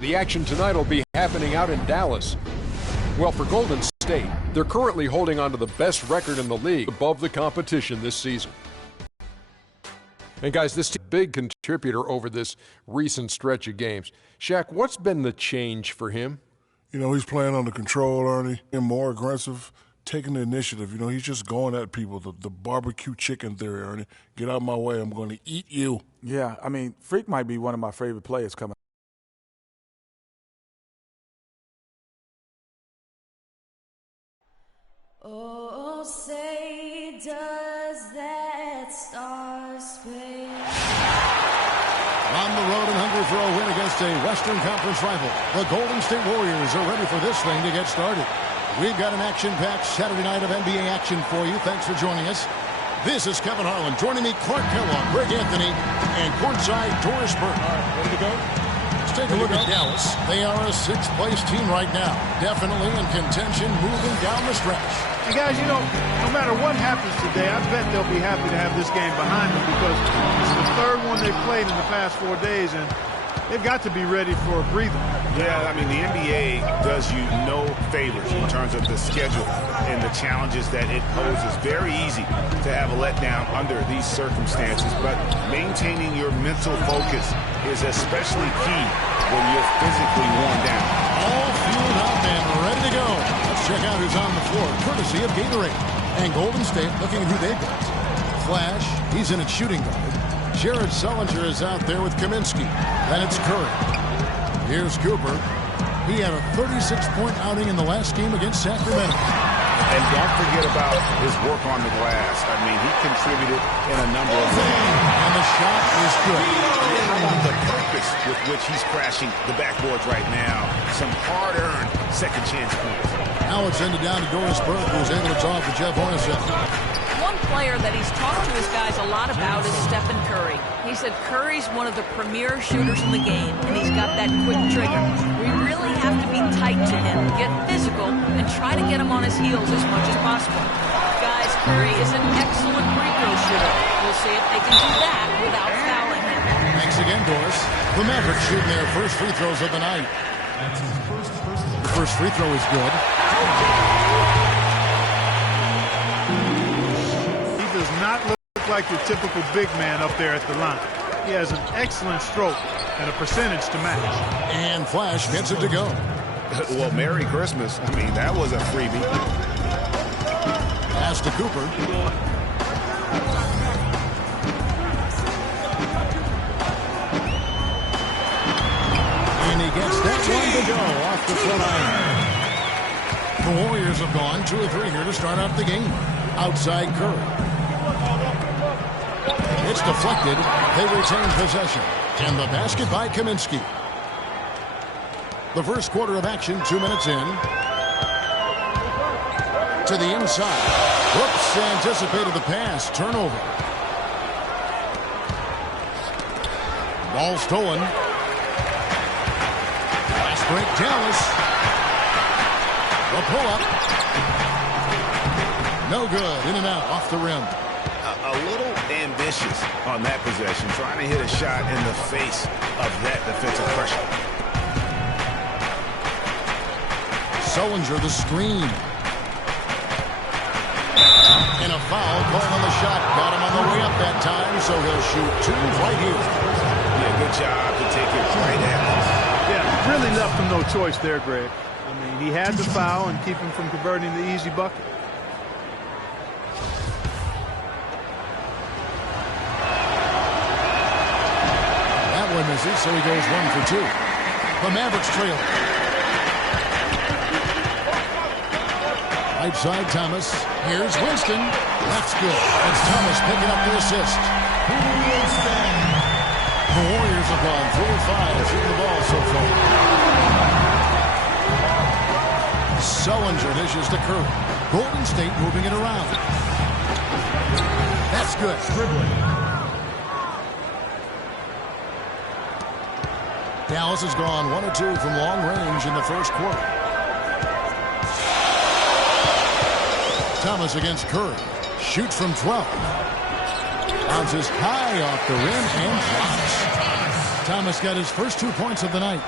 The action tonight will be happening out in Dallas. Well, for Golden State, they're currently holding on to the best record in the league above the competition this season. And guys, this team, big contributor over this recent stretch of games. Shaq, what's been the change for him? You know, he's playing under control, Ernie, and more aggressive, taking the initiative. You know, he's just going at people, the barbecue chicken theory, Ernie. Get out of my way, I'm going to eat you. Yeah, I mean, Freak might be one of my favorite players coming. Oh, say does that star-spangled On the road and hungry for a win against a Western Conference rival, the Golden State Warriors are ready for this thing to get started. We've got an action-packed Saturday night of NBA action for you. Thanks for joining us. This is Kevin Harlan. Joining me, Clark Kellogg, Greg Anthony, and courtside Doris Burke. All right, ready to go? Let's take a look at Dallas. They are a sixth-place team right now. Definitely in contention moving down the stretch. And guys, you know, no matter what happens today, I bet they'll be happy to have this game behind them because it's the third one they've played in the past 4 days, and they've got to be ready for a breather. Yeah, I mean, the NBA does you no favors in terms of the schedule and the challenges that it poses. Very easy to have a letdown under these circumstances, but maintaining your mental focus is especially key when you're physically worn down. All fueled up and ready to go. Let's check out who's on the floor, courtesy of Gatorade. And Golden State looking at who they've got. Flash, he's in at shooting guard. Jared Sullinger is out there with Kaminsky. Then it's Curry. Here's Cooper. He had a 36-point outing in the last game against Sacramento. And don't forget about his work on the glass. I mean, he contributed in a number of ways. And the shot is good. And how about the purpose with which he's crashing the backboards right now? Some hard-earned second chance points. Now it's ended down to Doris Burke, who's able to talk to Jeff Hornacek. One player that he's talked to his guys a lot about is Stephen Curry. He said Curry's one of the premier shooters in the game, and he's got that quick trigger. We really have to be tight to him, get physical, and try to get him on his heels as much as possible. Guys, Curry is an excellent free throw shooter. We'll see if they can do that without fouling him. Thanks again, Doris. The Mavericks shooting their first free throws of the night. The first free throw is good. Does not look like your typical big man up there at the line. He has an excellent stroke and a percentage to match. And Flash gets it to go. Well, Merry Christmas. I mean, that was a freebie. Pass to Cooper. And he gets that one to go off the front iron. The Warriors have gone 2 or 3 here to start out the game. Outside Curry. It's deflected. They retain possession. And the basket by Kaminsky. The first quarter of action, 2 minutes in. To the inside. Whoops, anticipated the pass. Turnover. Ball stolen. Fast break, Dallas. The pull-up. No good. In and out, off the rim. A little ambitious on that possession, trying to hit a shot in the face of that defensive pressure. Sullinger, the screen. And a foul called on the shot. Got him on the way up that time, so he'll shoot 2 right here. Yeah, good job to take it right at him. Yeah, really left him no choice there, Greg. I mean, he had to foul and keep him from converting the easy bucket. Misses, so he goes 1 for 2. The Mavericks trail. Right side, Thomas. Here's Winston. That's good. That's Thomas picking up the assist. The Warriors have gone 4 or 5 shooting the ball so far. Sullinger dishes to Curry. Golden State moving it around. That's good. Dallas has gone 1 or 2 from long range in the first quarter. Thomas against Curry. Shoots from 12. Bounces high off the rim and drops. Thomas got his first 2 points of the night.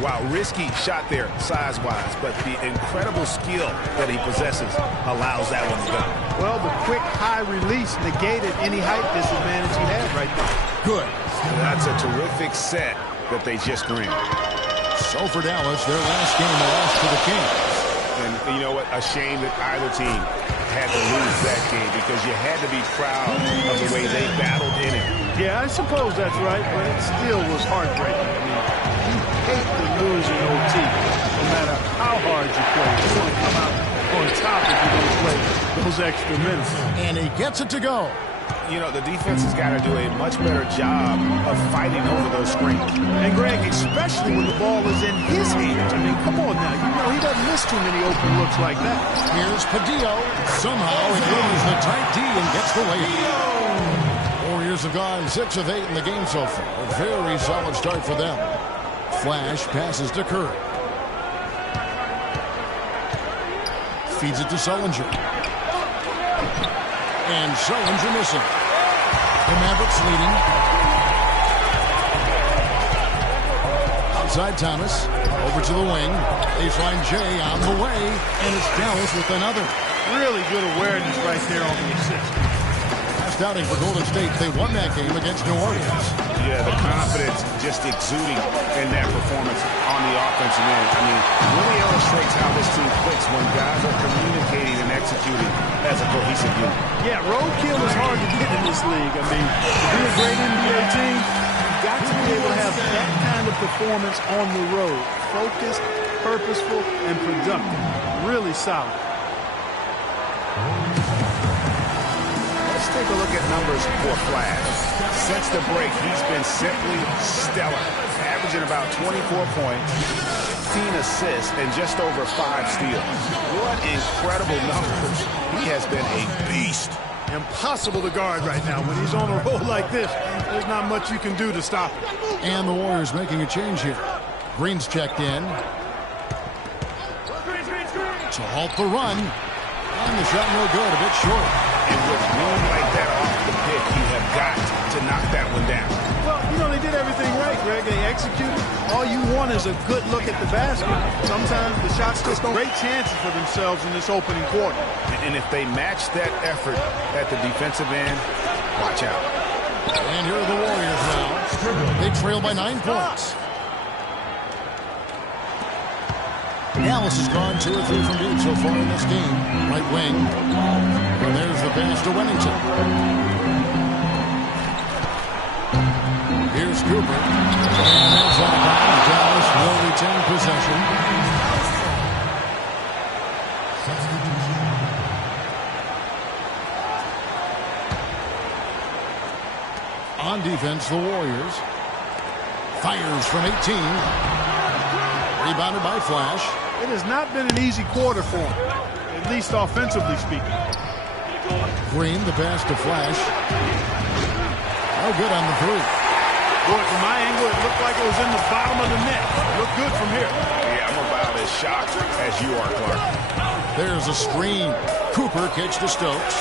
Wow, risky shot there size-wise, but the incredible skill that he possesses allows that one to go. Well, the quick high release negated any height disadvantage he had right there. Good. That's a terrific set that they just grabbed. So for Dallas, their last game, a loss to the Kings. And you know what? A shame that either team had to lose that game because you had to be proud of the way they battled in it. Yeah, I suppose that's right, but it still was heartbreaking. I mean, you hate to lose in OT, no matter how hard you play. You want to come out on top if you're going to play those extra minutes. And he gets it to go. You know, the defense has got to do a much better job of fighting over those screens. And, Greg, especially when the ball is in his hands. I mean, come on now. You know he doesn't miss too many open looks like that. Here's Padillo. Somehow he throws the tight D and gets the layup. Warriors have gone 6 of 8 in the game so far. A very solid start for them. Flash passes to Curry. Feeds it to Sullinger. And Sullinger missing. The Mavericks leading. Outside Thomas. Over to the wing. Baseline J on the way. And it's Dallas with another. Really good awareness right there on the assist. Last outing for Golden State. They won that game against New Orleans. Yeah, the confidence just exuding in that performance on the offensive end. I mean, really illustrates how this team clicks when guys are communicating and executing as a cohesive unit. Yeah, roadkill is hard to get in this league. I mean, to be a great NBA team, you've got to be able to have that kind of performance on the road. Focused, purposeful, and productive. Really solid. Let's take a look at numbers for Flash. Since the break, he's been simply stellar, averaging about 24 points, 15 assists, and just over 5 steals. What incredible numbers. He has been a beast. Impossible to guard right now. When he's on a roll like this, there's not much you can do to stop him. And the Warriors making a change here. Green's checked in. To halt the run. And the shot no good, a bit short. And with room like that off the pick, you have got to knock that one down. Well, you know, they did everything right, Greg. They executed. All you want is a good look at the basket. Sometimes the shots just don't. Great chances for themselves in this opening quarter. And if they match that effort at the defensive end, watch out. And here are the Warriors now. They trail by 9 points. Dallas has gone 2 or 3 from deep so far in this game. Right wing. And there's the pass to Wennington. Here's Cooper. And that's out of bounds. Dallas will retain possession. On defense, the Warriors. Fires from 18. Rebounded by Flash. It has not been an easy quarter for him, at least offensively speaking. Green, the pass to Flash. Oh, good on the 3. Boy, from my angle, it looked like it was in the bottom of the net. Looked good from here. Yeah, I'm about as shocked as you are, Clark. There's a screen. Cooper kicks to Stokes.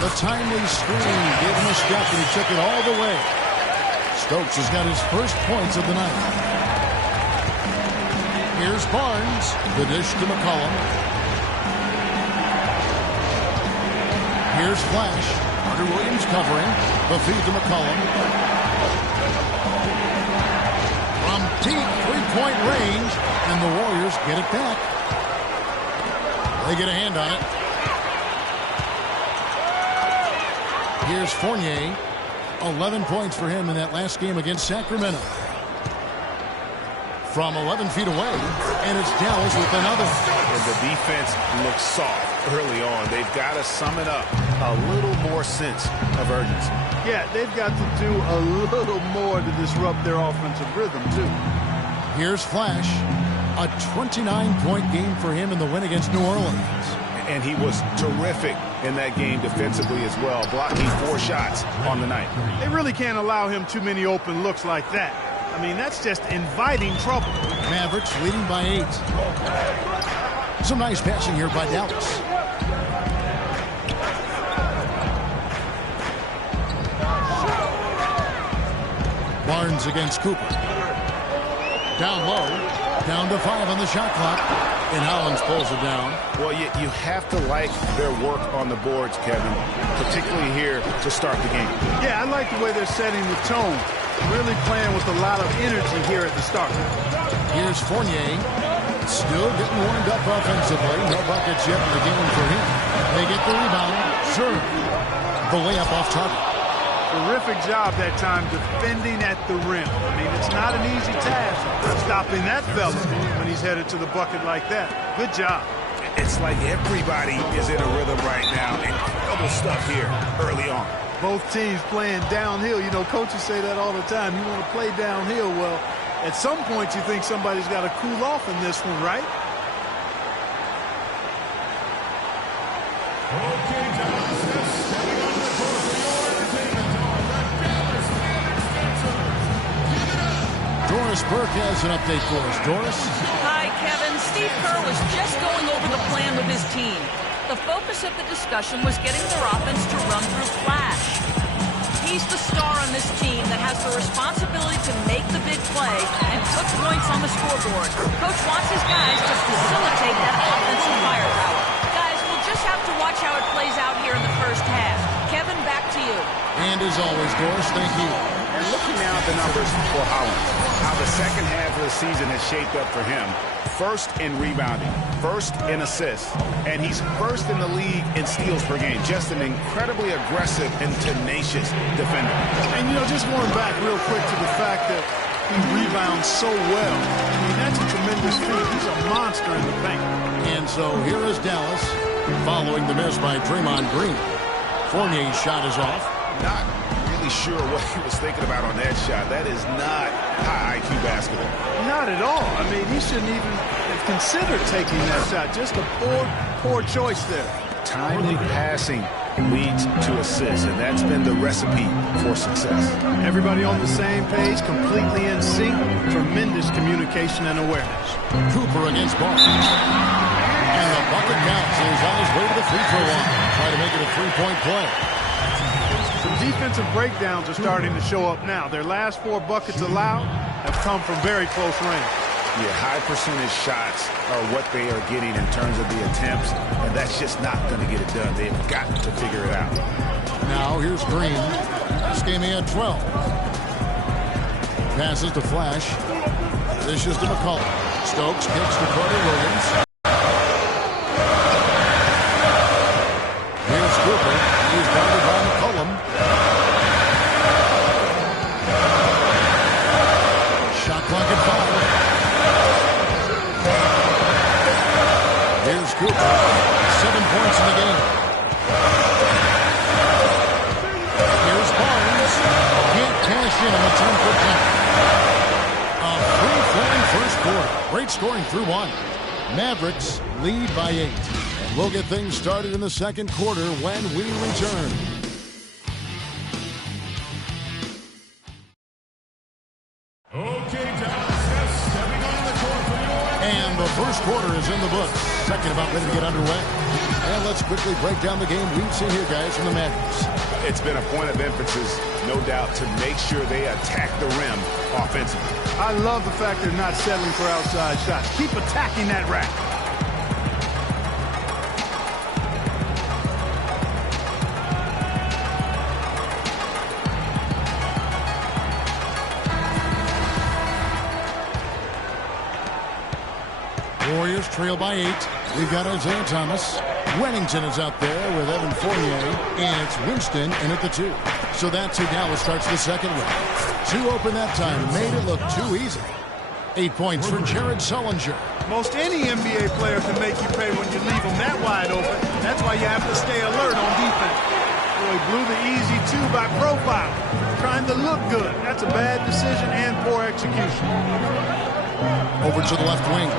The timely screen gave him a step, and he took it all the way. Stokes has got his first points of the night. Here's Barnes. The dish to McCollum. Here's Flash. Carter Williams covering. The feed to McCollum. From deep three-point range. And the Warriors get it back. They get a hand on it. Here's Fournier. 11 points for him in that last game against Sacramento. From 11 feet away, and it's Dallas with another. And the defense looks soft early on. They've got to sum it up. A little more sense of urgency. Yeah, they've got to do a little more to disrupt their offensive rhythm, too. Here's Flash. A 29-point game for him in the win against New Orleans. And he was terrific in that game defensively as well, blocking 4 shots on the night. They really can't allow him too many open looks like that. I mean, that's just inviting trouble. Mavericks leading by 8. Some nice passing here by Dallas. Barnes against Cooper. Down low. Down to 5 on the shot clock. And Hollins pulls it down. Well, you have to like their work on the boards, Kevin, particularly here to start the game. Yeah, I like the way they're setting the tone. Really playing with a lot of energy here at the start. Here's Fournier. Still getting warmed up offensively. No buckets yet in the game for him. They get the rebound. Serve. The layup off target. Terrific job that time defending at the rim. I mean, it's not an easy task stopping that fella when he's headed to the bucket like that. Good job. It's like everybody is in a rhythm right now. Incredible stuff here early on. Both teams playing downhill. You know, coaches say that all the time. You want to play downhill. Well, at some point you think somebody's got to cool off in this one, right? Okay, Dallas, stepping on the court for your entertainment on the Dallas Fan Extension. Give it up. Doris Burke has an update for us. Doris? Hi, Kevin. Steve Kerr was just going over the plan with his team. The focus of the discussion was getting their offense to run through Flash. He's the star on this team that has the responsibility to make the big play and put points on the scoreboard. Coach wants his guys to facilitate that offensive firepower. Guys, we'll just have to watch how it plays out here in the first half. Kevin, back to you. And as always, Doris, thank you. And looking now at the numbers for Hollins, how the second half of the season has shaped up for him. First in rebounding, first in assists, and he's first in the league in steals per game. Just an incredibly aggressive and tenacious defender. And, you know, just going back real quick to the fact that he rebounds so well. I mean, that's a tremendous feat. He's a monster in the paint. And so here is Dallas following the miss by Draymond Green. Fournier's shot is off. Not really sure what he was thinking about on that shot. That is not high IQ basketball. Not at all. I mean, he shouldn't even have considered taking that shot. Just a poor choice there. Timely passing leads to assists, and that's been the recipe for success. Everybody on the same page, completely in sync. Tremendous communication and awareness. Cooper against Ball. And the bucket counts. He's on his way to the free throw line. Try to make it a three-point play. Some defensive breakdowns are starting to show up now. Their last 4 buckets allowed have come from very close range. Yeah, high percentage shots are what they are getting in terms of the attempts, and that's just not going to get it done. They've got to figure it out. Now here's Green. This game he had 12. Passes to Flash. Dishes to McCollum. Stokes kicks to Carter Williams. Here's Cooper. He's guarded by McCollum. Shot clock at 5. Here's Cooper. 7 points in the game. Here's Barnes. Can't cash in on the 10-foot jump. A free-flowing first quarter. Great scoring through 1. Mavericks lead by 8. And we'll get things started in the second quarter when we return. Okay, Dallas, stepping on the court for and the first quarter is in the books. Second about ready to get underway. And let's quickly break down the game we've seen here, guys, from the Mavericks. It's been a point of emphasis, no doubt, to make sure they attack the rim offensively. I love the fact they're not settling for outside shots. Keep attacking that rack. Warriors trail by 8. We've got Isaiah Thomas. Wennington is out there with Evan Fournier. And it's Winston in at the 2. So that's who Dallas starts the second with. 2 open that time. Made it look too easy. 8 points for Jared Sullinger. Most any NBA player can make you pay when you leave them that wide open. That's why you have to stay alert on defense. Boy, blew the easy 2 by profile. Trying to look good. That's a bad decision and poor execution. Over to the left wing.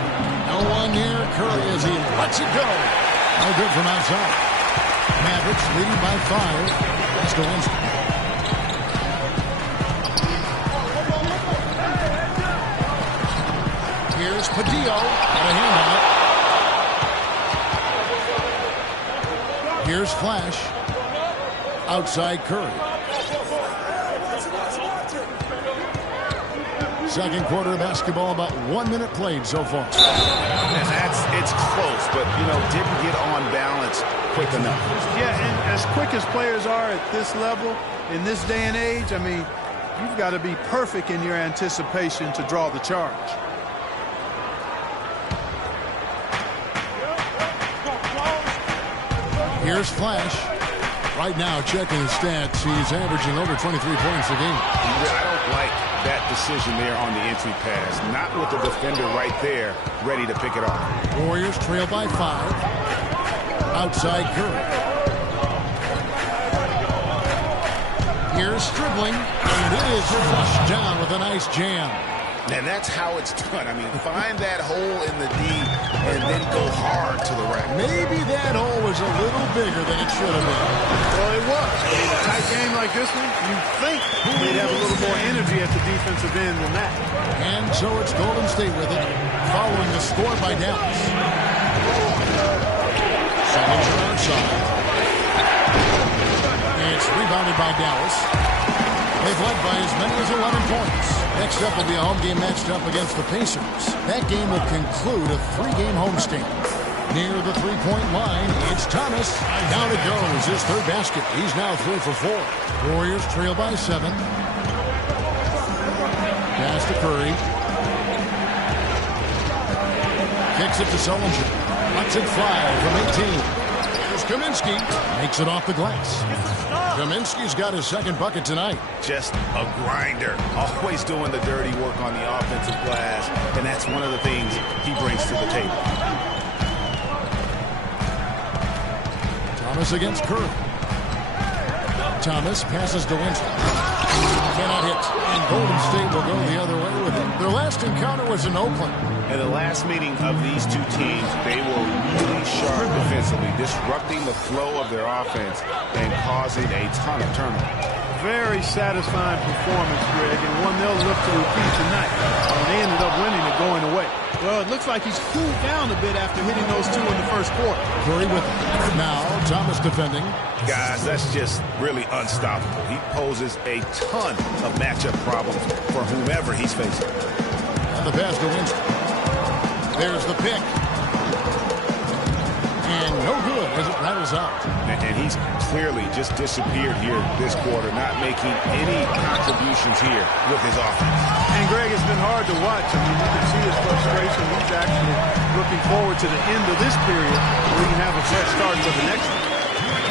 No one near Curry as he lets it go. No good from outside. Mavericks leading by 5. That's to Winston. Here's Padillo. Got a hand on it. Here's Flash. Outside Curry. second quarter of basketball, about 1 minute played so far. And it's close, but, didn't get on balance quick enough. Yeah, and as quick as players are at this level, in this day and age, I mean, you've got to be perfect in your anticipation to draw the charge. Here's Flash. Right now, checking his stats, he's averaging over 23 points a game. I don't like that decision there on the entry pass. Not with the defender right there, ready to pick it off. Warriors trail by 5. Outside Curry. Here's dribbling, and it is flushed down with a nice jam. And that's how it's done. I mean, find that hole in the D and then go hard to the rack. Maybe that hole was a little bigger than it should have been. Well, it was. In a tight game like this one, you think they'd have a little more energy at the defensive end than that. And so it's Golden State with it, following the score by Dallas. Salinger outside. It's rebounded by Dallas. They've led by as many as 11 points. Next up will be a home game matched up against the Pacers. That game will conclude a 3-game homestand. Near the three-point line, it's Thomas. Down it goes, his third basket. He's now 3 for 4. Warriors trail by 7. Pass to Curry. Kicks it to Sullinger. Lets it fly from 18. Here's Kaminsky. Makes it off the glass. Kaminsky's got his second bucket tonight. Just a grinder. Always doing the dirty work on the offensive glass. And that's one of the things he brings to the table. Thomas against Curry. Thomas passes to Winslow. Cannot hit. And Golden State will go the other way with it. Their last encounter was in Oakland. In the last meeting of these two teams, they were really sharp defensively, disrupting the flow of their offense and causing a ton of turnovers. Very satisfying performance, Greg, and one they'll look to repeat tonight. And they ended up winning it going away. Well, it looks like he's cooled down a bit after hitting those two in the first quarter. Curry with it. Now Thomas defending. Guys, that's just really unstoppable. He poses a ton of matchup problems for whomever he's facing. And the pass to Winslow. There's the pick. And no good as it rattles out. And he's clearly just disappeared here this quarter, not making any contributions here with his offense. And, Greg, it's been hard to watch. I mean, you can see his frustration. He's actually looking forward to the end of this period where we can have a fresh start to the next one.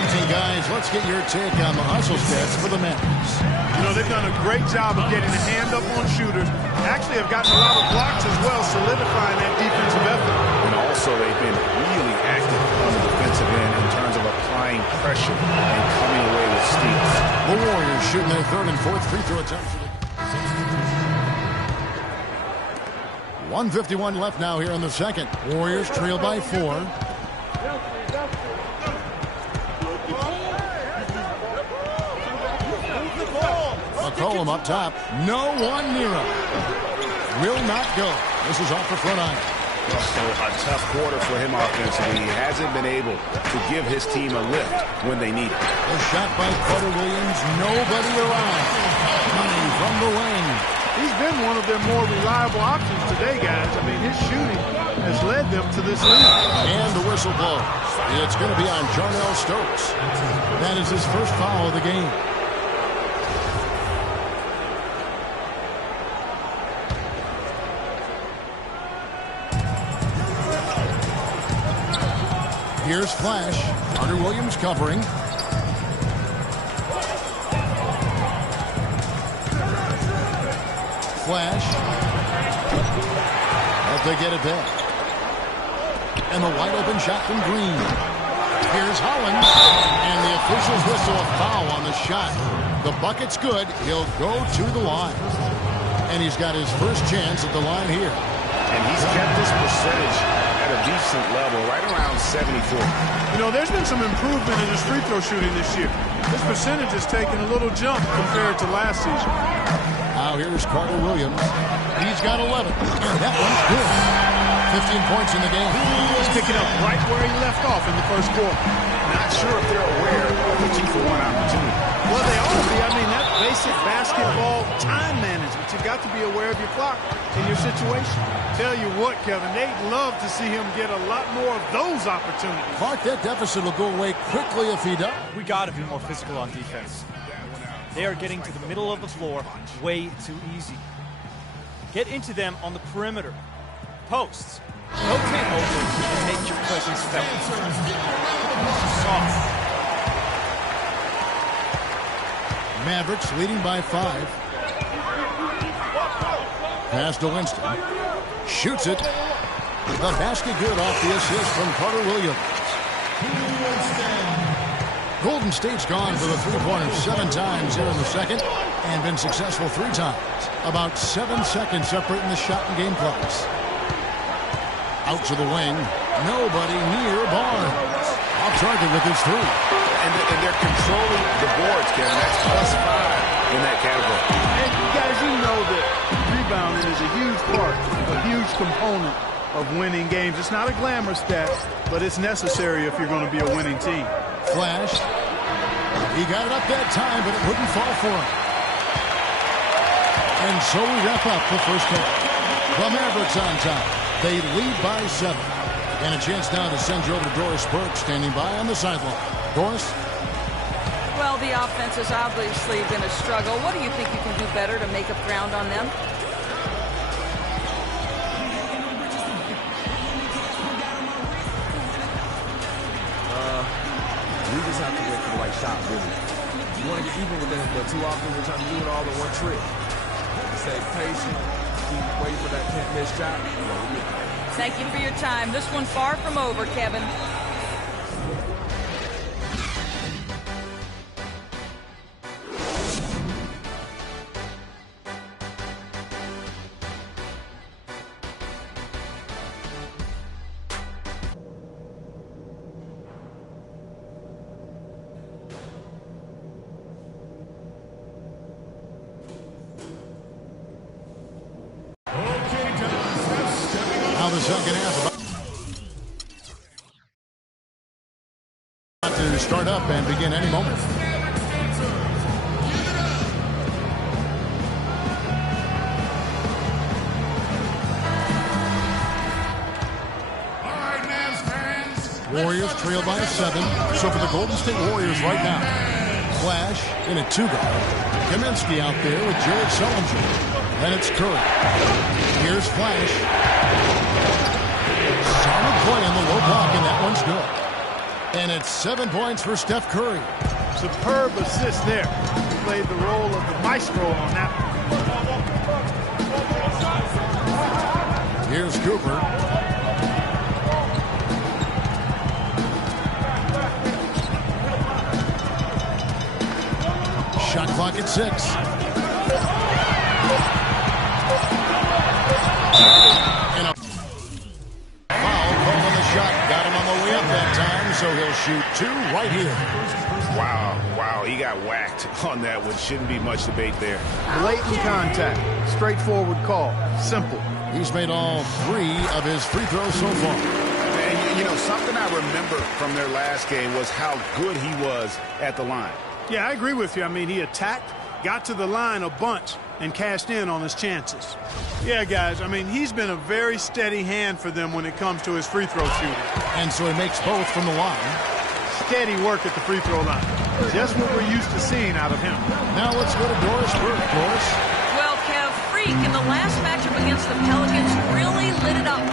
Okay, guys, let's get your take on the hustle stats for the Mavericks. You know, they've done a great job of getting a hand up on shooters. Actually have gotten a lot of blocks as well, solidifying that defensive effort. And also, they've been really active on the defensive end in terms of applying pressure and coming away with steals. The Warriors shooting their third and fourth free throw attempts. 1:51 left now here in the second. Warriors trail by 4. McCollum up top. No one near him. Will not go. This is off the front iron. So a tough quarter for him offensively. He hasn't been able to give his team a lift when they need it. A shot by Carter Williams. Nobody around. Money from the wing. He's been one of their more reliable options today, guys. I mean, his shooting has led them to this lead. And the whistle blows. It's going to be on Jarnell Stokes. That is his first foul of the game. Here's Flash. Carter Williams covering. Flash. But they get it back. And the wide open shot from Green. Here's Holland. And the officials whistle a foul on the shot. The bucket's good. He'll go to the line. And he's got his first chance at the line here. And he's kept this percentage at a decent level, right around 74. You know, there's been some improvement in his free throw shooting this year. His percentage has taken a little jump compared to last season. Now here's Carter Williams. He's got 11. And that one's good. 15 points in the game. He's picking up right where he left off in the first quarter. Not sure if they're aware of the 2-for-1 opportunity. Well, they ought to be. I mean, that basic basketball time management. You've got to be aware of your clock and your situation. Tell you what, Kevin, they'd love to see him get a lot more of those opportunities. Clark, that deficit will go away quickly if he does. We got to be more physical on defense. They are getting to the middle of the floor way too easy. Get into them on the perimeter. Posts. Rotate over and make your presence felt. Soft. Mavericks leading by 5. Pass to Winston. Shoots it. The basket good off the assist from Carter Williams. Golden State's gone for the three-pointer 7 times here in the second and been successful 3 times. About 7 seconds separating the shot and game clocks. Out to the wing. Nobody near Barnes. Off target with his 3. And they're controlling the boards, Kevin. That's +5 in that category. And guys, you know that rebounding is a huge part, a huge component of winning games. It's not a glamour stat, but it's necessary if you're going to be a winning team. Flash. He got it up that time, but it wouldn't fall for him. And so we wrap up the first half. The Mavericks on top. They lead by 7. And a chance now to send you over to Doris Burke, standing by on the sideline. Doris? Well, the offense has obviously been a struggle. What do you think you can do better to make up ground on them? We just have to wait for the right shot, really. You want to get even with them, but too often we're trying to do it all in one trip. Stay patient, keep waiting for that 10th missed shot. Thank you for your time. This one far from over, Kevin. The second half about to start up and begin any moment. Warriors trail by 7. So for the Golden State Warriors right now, Flash in a 2-guard. Kaminsky out there with Jared Sullinger. Then it's Curry. Here's Flash. Solid play on the low block, and that one's good. And it's 7 points for Steph Curry. Superb assist there. He played the role of the maestro on that one. Here's Cooper. Shot clock at 6. And a foul called on the shot. Got him on the way up that time, so he'll shoot 2 right here. Wow, he got whacked on that one. Shouldn't be much debate there. Blatant contact. Straightforward call. Simple. He's made all 3 of his free throws so far. And, you know, something I remember from their last game was how good he was at the line. Yeah, I agree with you. I mean, he attacked, got to the line a bunch, and cashed in on his chances. Yeah, guys, I mean, he's been a very steady hand for them when it comes to his free throw shooting. And so he makes both from the line. Steady work at the free throw line. Just what we're used to seeing out of him. Now let's go to Doris Burke. Doris? Well, Kev, Freak in the last matchup against the Pelicans really lit it up.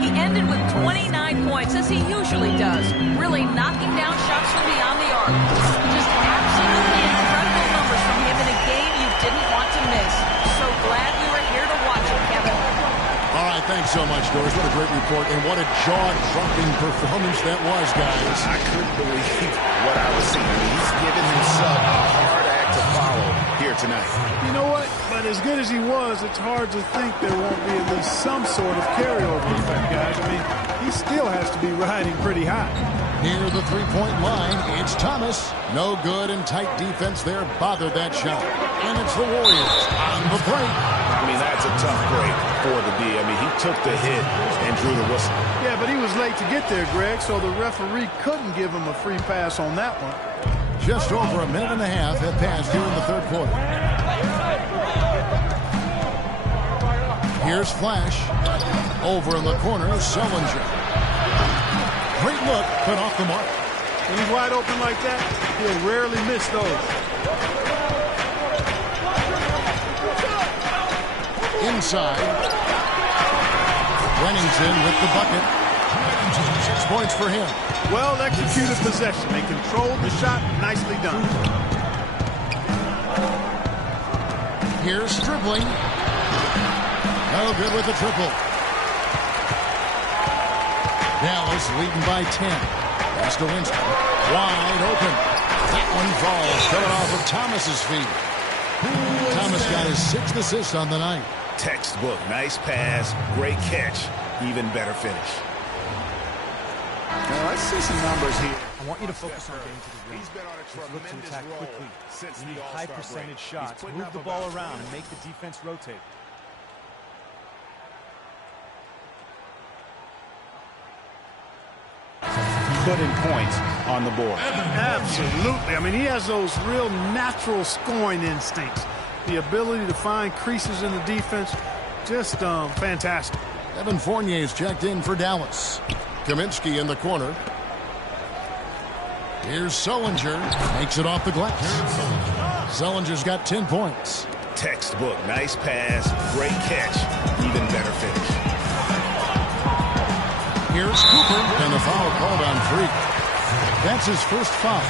He ended with 29 points, as he usually does, really knocking down shots from beyond the arc. Just absolutely incredible numbers from him in a game you didn't want to miss. So glad we were here to watch it, Kevin. All right, thanks so much, Doris. What a great report, and what a jaw-dropping performance that was, guys. I couldn't believe what I was seeing. He's given himself a hard act to follow here tonight. You know what? But as good as he was, it's hard to think there won't be at least some sort of carryover effect, guys. I mean, he still has to be riding pretty high. Near the three-point line. It's Thomas. No good, and tight defense there bothered that shot. And it's the Warriors on the break. I mean, that's a tough break for the D. I mean, he took the hit and drew the whistle. Yeah, but he was late to get there, Greg, so the referee couldn't give him a free pass on that one. Just over a minute and a half have passed here in the third quarter. Here's Flash. Over in the corner, Sullinger. Great look, but off the mark. When he's wide open like that, he'll rarely miss those. Inside. Wennington with the bucket. 6 points for him. Well executed possession. They controlled the shot. Nicely done. Here's dribbling. No good with the triple. Dallas leading by 10. That's to Winston. Wide open. That one falls. Coming off of Thomas's feet. Thomas got his 6th assist on the night. Textbook. Nice pass. Great catch. Even better finish. Now, let's see some numbers here. I want you to focus on getting to the rim. Let's look to attack quickly. We need high percentage shots. Move the ball around and make the defense rotate. Putting points on the board. Absolutely. I mean, he has those real natural scoring instincts. The ability to find creases in the defense, just fantastic. Evan Fournier's checked in for Dallas. Kaminsky in the corner. Here's Sullinger. Makes it off the glass. Sullinger's got 10 points. Textbook. Nice pass. Great catch. Even better finish. Here's Cooper, and the foul called on Freak. That's his first foul.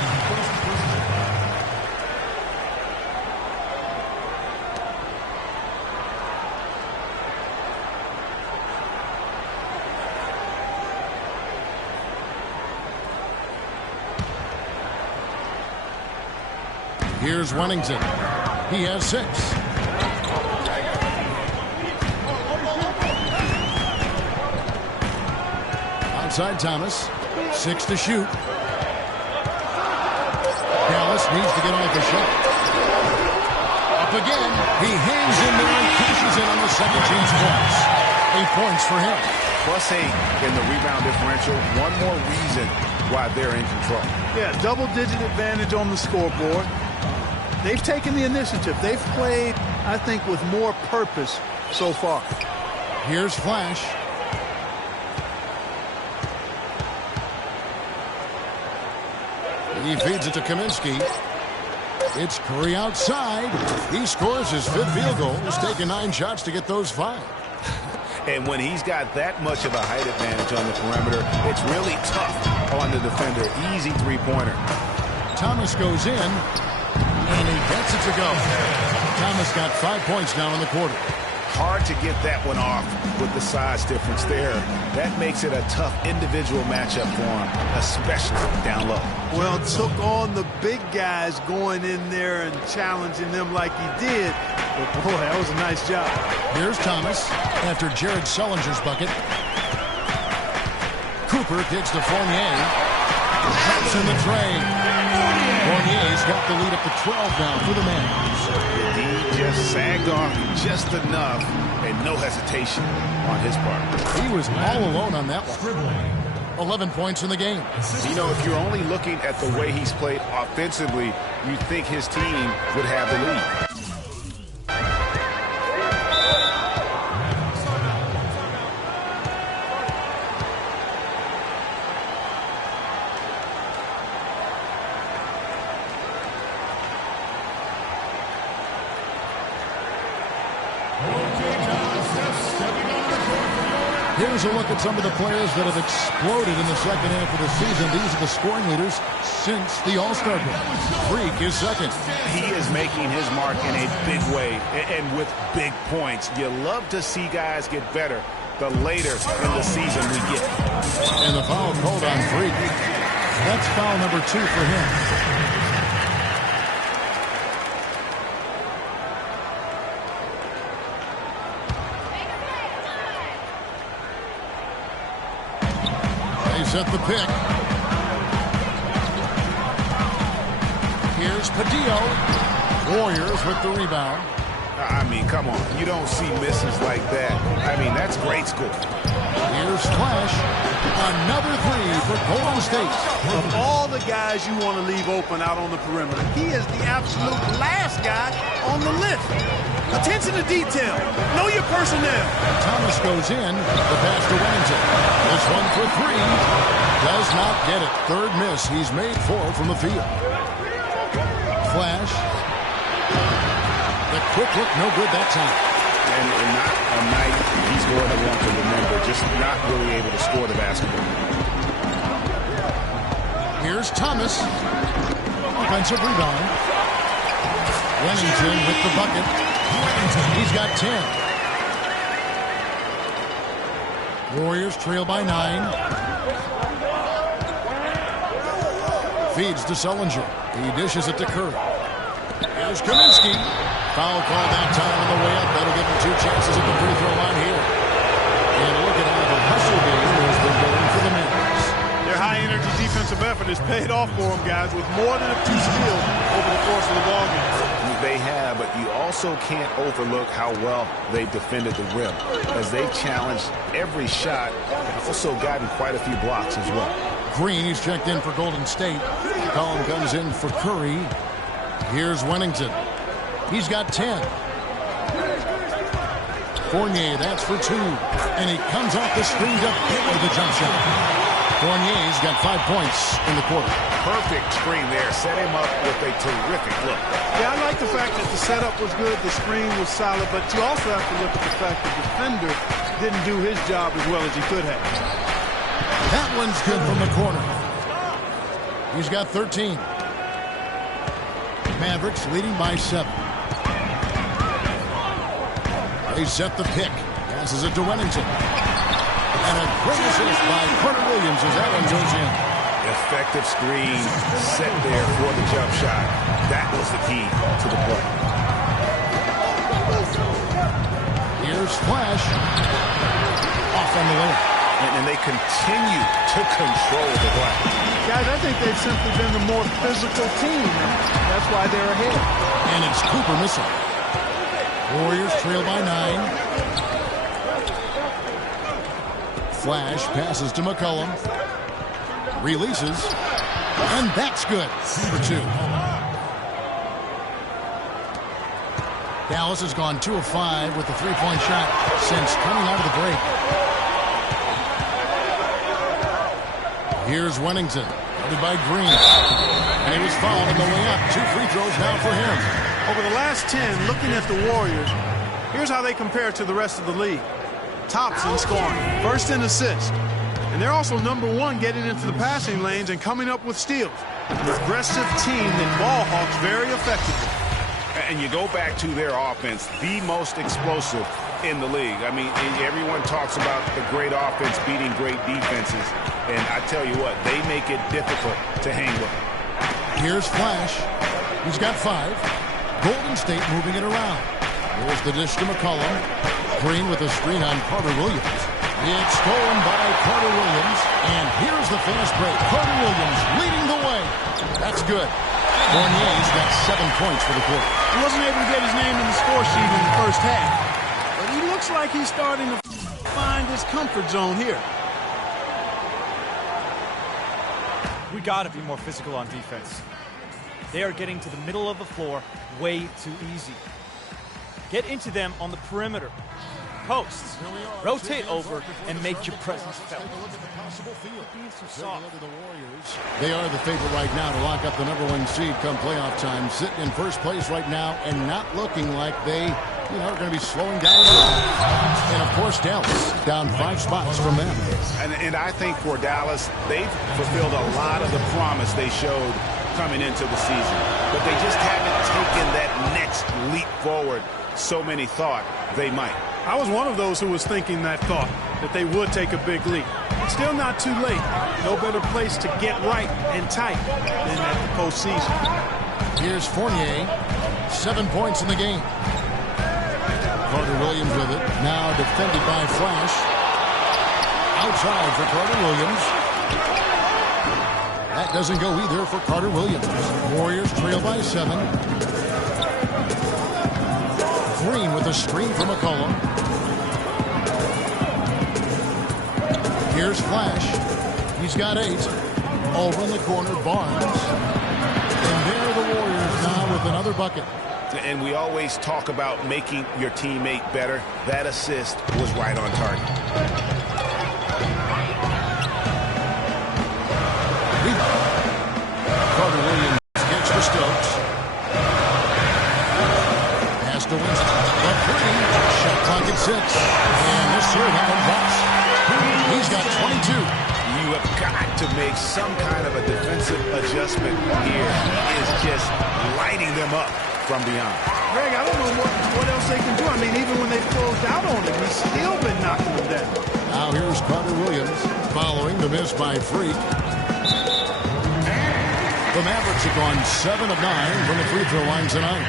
Here's Wennington. He has 6. Outside Thomas. 6 to shoot. Dallas needs to get off the shot. Up again. He hangs in there and cashes in on the second chance points. 8 points for him. +8 in the rebound differential. One more reason why they're in control. Yeah, double-digit advantage on the scoreboard. They've taken the initiative. They've played, I think, with more purpose so far. Here's Flash. He feeds it to Kaminsky. It's Curry outside. He scores his 5th field goal. He's taken 9 shots to get those 5. And when he's got that much of a height advantage on the perimeter, it's really tough on the defender. Easy three-pointer. Thomas goes in, and he gets it to go. Thomas got 5 points now in the quarter. Hard to get that one off with the size difference there. That makes it a tough individual matchup for him, especially down low. Well, took on the big guys going in there and challenging them like he did. But, boy, that was a nice job. Here's Thomas after Jared Sullinger's bucket. Cooper kicks to Fournier. Drops in the tray. Fournier's got the lead up to 12 now for the Mavs. He just sagged off just enough and no hesitation on his part. He was all alone on that one. 11 points in the game. You know, if you're only looking at the way he's played offensively, you'd think his team would have the lead. Here's a look at some of the players that have exploded in the second half of the season. These are the scoring leaders since the All-Star break. Freak is second. He is making his mark in a big way and with big points. You love to see guys get better the later in the season we get. And the foul called on Freak. That's foul number 2 for him. Set the pick. Here's Padillo. Warriors with the rebound. I mean, come on. You don't see misses like that. I mean, that's great score. Here's Flash. Another three for Golden State. Of all the guys you want to leave open out on the perimeter, he is the absolute last guy on the list. Attention to detail. Know your personnel. Thomas goes in. The pass to Wellington. This one for three. Does not get it. Third miss. He's made 4 from the field. Flash. The quick look, no good that time. And not a night he's going to want to remember. Just not really able to score the basketball. Here's Thomas. Offensive rebound. Wellington with the bucket. He's got 10. Warriors trail by 9. Feeds to Sullinger. He dishes it to Curry. Here's Kaminsky. Foul call that time on the way up. That'll give him 2 chances at the free throw line here. And look at how the hustle game has been going for the Mavericks. Their high-energy defensive effort has paid off for them, guys, with more than a few steals over the course of the ballgame. They have, but you also can't overlook how well they've defended the rim, as they've challenged every shot and also gotten quite a few blocks as well. Green, he's checked in for Golden State. Collin comes in for Curry. Here's Wellington. He's got 10. Fournier, that's for 2. And he comes off the screen up with the jump shot. Fournier's got 5 points in the quarter. Perfect screen there. Set him up with a terrific look. Yeah, I like the fact that the setup was good, the screen was solid, but you also have to look at the fact the defender didn't do his job as well as he could have. That one's good from the corner. He's got 13. Mavericks leading by 7. They set the pick. Passes it to Wellington. And a great assist by Carter Williams as that one goes in. Effective screen set there for the jump shot. That was the key to the play. Here's Flash. Off on the way. And they continue to control the glass. Guys, I think they've simply been the more physical team. That's why they're ahead. And it's Cooper missing. Warriors trail by 9. Flash passes to McCollum. Releases. And that's good for 2. Dallas has gone 2 of 5 with the 3-point shot since coming out of the break. Here's Wellington, headed by Green. And he was fouled on the way up. 2 free throws now for him. Over the last 10, looking at the Warriors, here's how they compare to the rest of the league. Tops in scoring, first in assists. And they're also #1 getting into the passing lanes and coming up with steals. An aggressive team that ball hawks very effectively. And you go back to their offense, the most explosive in the league. I mean, everyone talks about the great offense beating great defenses. And I tell you what, they make it difficult to hang with. Here's Flash. He's got 5. Golden State moving it around. Here's the dish to McCollum. Green with a screen on Carter Williams. It's stolen by Carter Williams. And here's the fast break. Carter Williams leading the way. That's good. Fournier's got 7 points for the quarter. He wasn't able to get his name in the score sheet in the first half. But he looks like he's starting to find his comfort zone here. We got to be more physical on defense. They are getting to the middle of the floor way too easy. Get into them on the perimeter. Posts. Rotate over and make your presence felt. They are the favorite right now to lock up the #1 seed come playoff time. Sitting in first place right now and not looking like they, are going to be slowing down. And, of course, Dallas down 5 spots from them. And I think for Dallas, they've fulfilled a lot of the promise they showed coming into the season. But they just haven't taken that next leap forward so many thought they might. I was one of those who was thinking that thought, that they would take a big leap. It's still not too late. No better place to get right and tight than at the postseason. Here's Fournier, 7 points in the game. Carter Williams with it, now defended by Flash. Outside for Carter Williams. That doesn't go either for Carter Williams. Warriors trail by 7. Green with a screen from McCollum. Here's Flash. He's got 8. Over in the corner, Barnes. And there are the Warriors now with another bucket. And we always talk about making your teammate better. That assist was right on target. Carter Williams gets to Stokes. Pass to Winston. The 3. Shot clock at 6. And this here that one drops. He's got 22. You have got to make some kind of a defensive adjustment here. He is just lighting them up from beyond. Greg, I don't know what else they can do. I mean, even when they closed out on him, he's still been knocking them down. Now here's Carter Williams following the miss by Freak. The Mavericks have gone 7 of 9 from the free throw line tonight.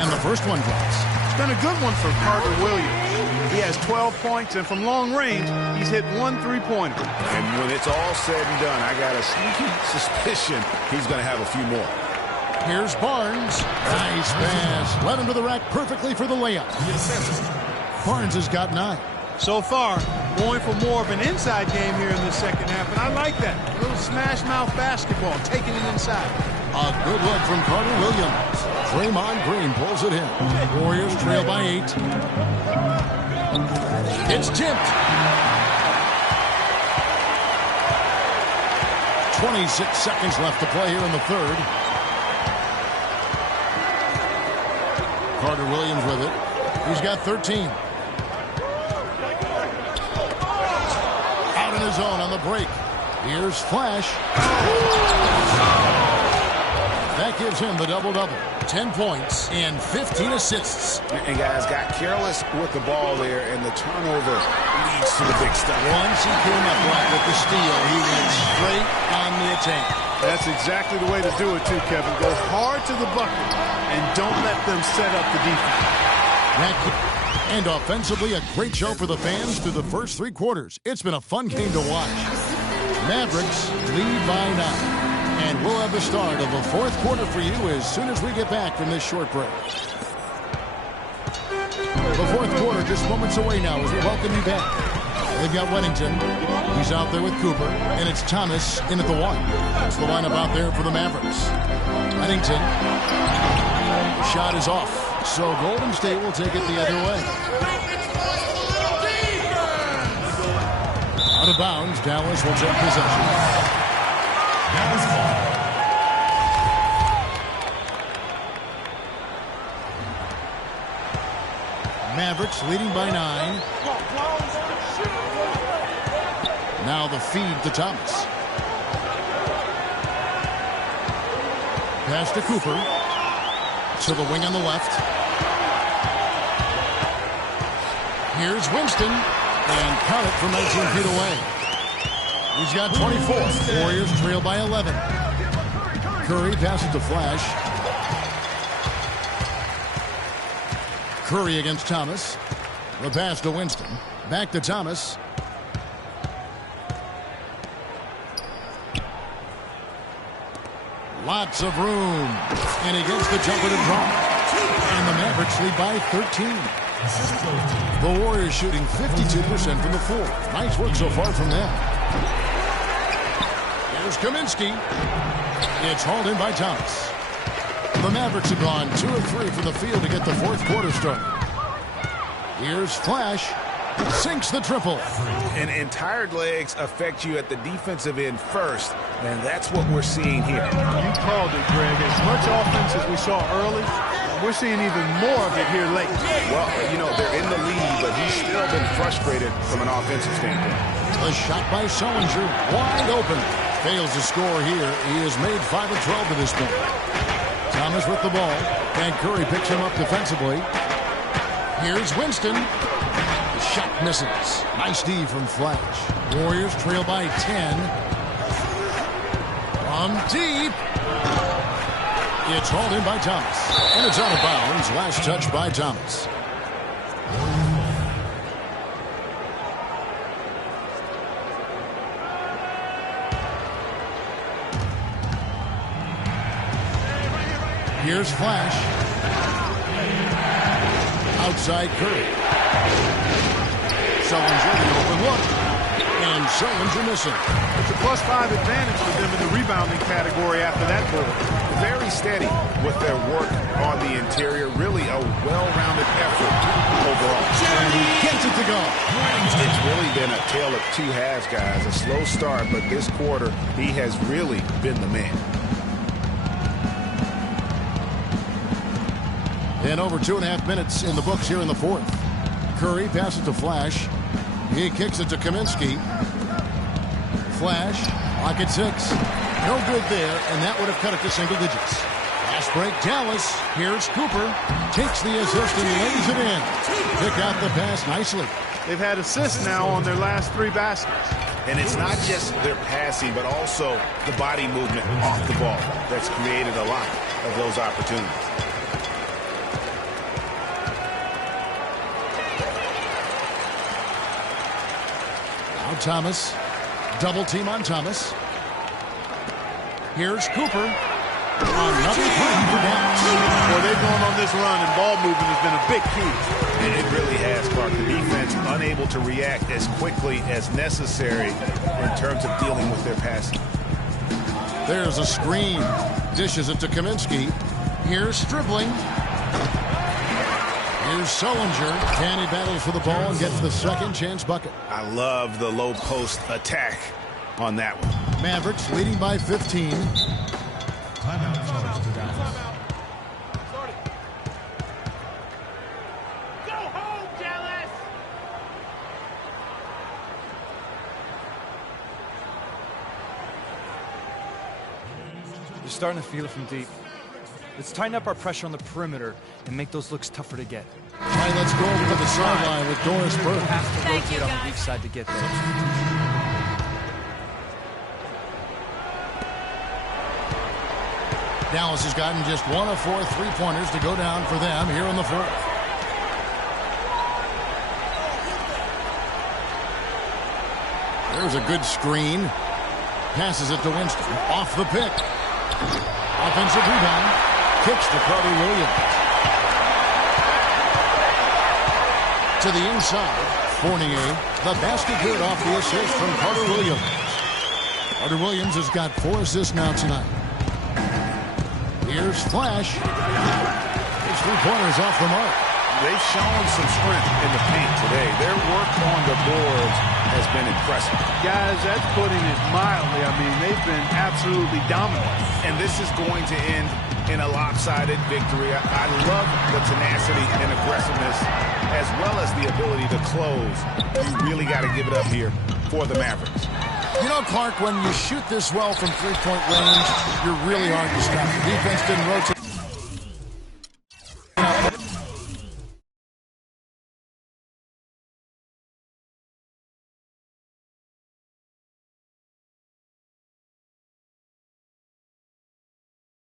And the first one drops. It's been a good one for Carter Williams. He has 12 points, and from long range, he's hit 1 3-pointer. And when it's all said and done, I got a sneaky suspicion he's going to have a few more. Here's Barnes. Nice pass. Led him to the rack perfectly for the layup. Barnes has got 9. So far, going for more of an inside game here in the second half, and I like that. A little smash mouth basketball, taking it inside. A good look from Carter Williams. Draymond Green pulls it in. Warriors trail by 8. It's tipped. 26 seconds left to play here in the third. Carter Williams with it. He's got 13. Out in his own on the break. Here's Flash. That gives him the double-double. 10 points and 15 assists. And guys got careless with the ball there, and the turnover leads to the big stuff. Once he came up right with the steal, he went straight on the attack. That's exactly the way to do it, too, Kevin. Go hard to the bucket and don't let them set up the defense. And offensively, a great show for the fans through the first 3 quarters. It's been a fun game to watch. Mavericks lead by 9. And we'll have the start of the fourth quarter for you as soon as we get back from this short break. The fourth quarter just moments away now as we welcome you back. They've got Weddington. He's out there with Cooper. And it's Thomas in at the 1. That's the lineup out there for the Mavericks. Weddington. The shot is off. So Golden State will take it the other way. Out of bounds, Dallas will take possession. Mavericks leading by 9. Now the feed to Thomas. Pass to Cooper. To the wing on the left. Here's Winston. And count it from 19 feet away. He's got 24. Warriors trail by 11. Curry passes to Flash. Curry against Thomas. The pass to Winston. Back to Thomas. Lots of room. And he gets the jumper to drop. And the Mavericks lead by 13. The Warriors shooting 52% from the floor. Nice work so far from them. Here's Kaminsky. It's hauled in by Thomas. The Mavericks have gone 2 of 3 from the field to get the fourth quarter started. Here's Flash. Sinks the triple. And tired legs affect you at the defensive end first. And that's what we're seeing here. You called it, Greg. As much offense as we saw early, we're seeing even more of it here late. Well, you know, they're in the lead, but he's still been frustrated from an offensive standpoint. A shot by Sullinger. Wide open. Fails to score here. He has made 5 of 12 to this point. Thomas with the ball. And Curry picks him up defensively. Here's Winston. The shot misses. Nice D from Flash. Warriors trail by 10. From deep. It's hauled in by Thomas. And it's out of bounds. Last touch by Thomas. Here's Flash. Outside Curry. Sullinger, the open look. And Sullinger missing. It's a +5 advantage for them in the rebounding category after that board. Very steady with their work on the interior. Really a well-rounded effort overall. And he gets it to go. It's really been a tale of two halves, guys. A slow start, but this quarter, he has really been the man. And over 2.5 minutes in the books here in the fourth. Curry passes to Flash. He kicks it to Kaminsky. Flash, pocket 6. No good there, and that would have cut it to single digits. Fast break, Dallas. Here's Cooper. Takes the assist and lays it in. Pick out the pass nicely. They've had assists now on their last 3 baskets. And it's not just their passing, but also the body movement off the ball that's created a lot of those opportunities. Now Thomas. Double team on Thomas. Here's Cooper. Another three for Dallas. Well, they've gone on this run, and ball movement has been a big key. And it really has, Clark. The defense unable to react as quickly as necessary in terms of dealing with their passing. There's a screen. Dishes it to Kaminsky. Here's dribbling. Here's Sullinger. Can he battle for the ball and gets the second chance bucket? I love the low post attack on that one. Mavericks leading by 15. They're starting to feel it from deep. Let's tighten up our pressure on the perimeter and make those looks tougher to get. All right, let's go over to the sideline with Doris Burke. We have to rotate on the weak side to get there. Dallas has gotten just 1 of 4 3-pointers to go down for them here in the fourth. There's a good screen. Passes it to Winston. Off the pick. Offensive rebound. Kicks to Carter Williams. To the inside. Fournier. The basket good off the assist from Carter Williams. Carter Williams has got 4 assists now tonight. Here's Flash. His 3-pointers off the mark. They've shown some strength in the paint today. Their work on the boards has been impressive. Guys, that's putting it mildly. I mean, they've been absolutely dominant. And this is going to end in a lopsided victory. I love the tenacity and aggressiveness as well as the ability to close. You really got to give it up here for the Mavericks. You know, Clark, when you shoot this well from 3-point range, you're really hard to stop. The defense didn't rotate.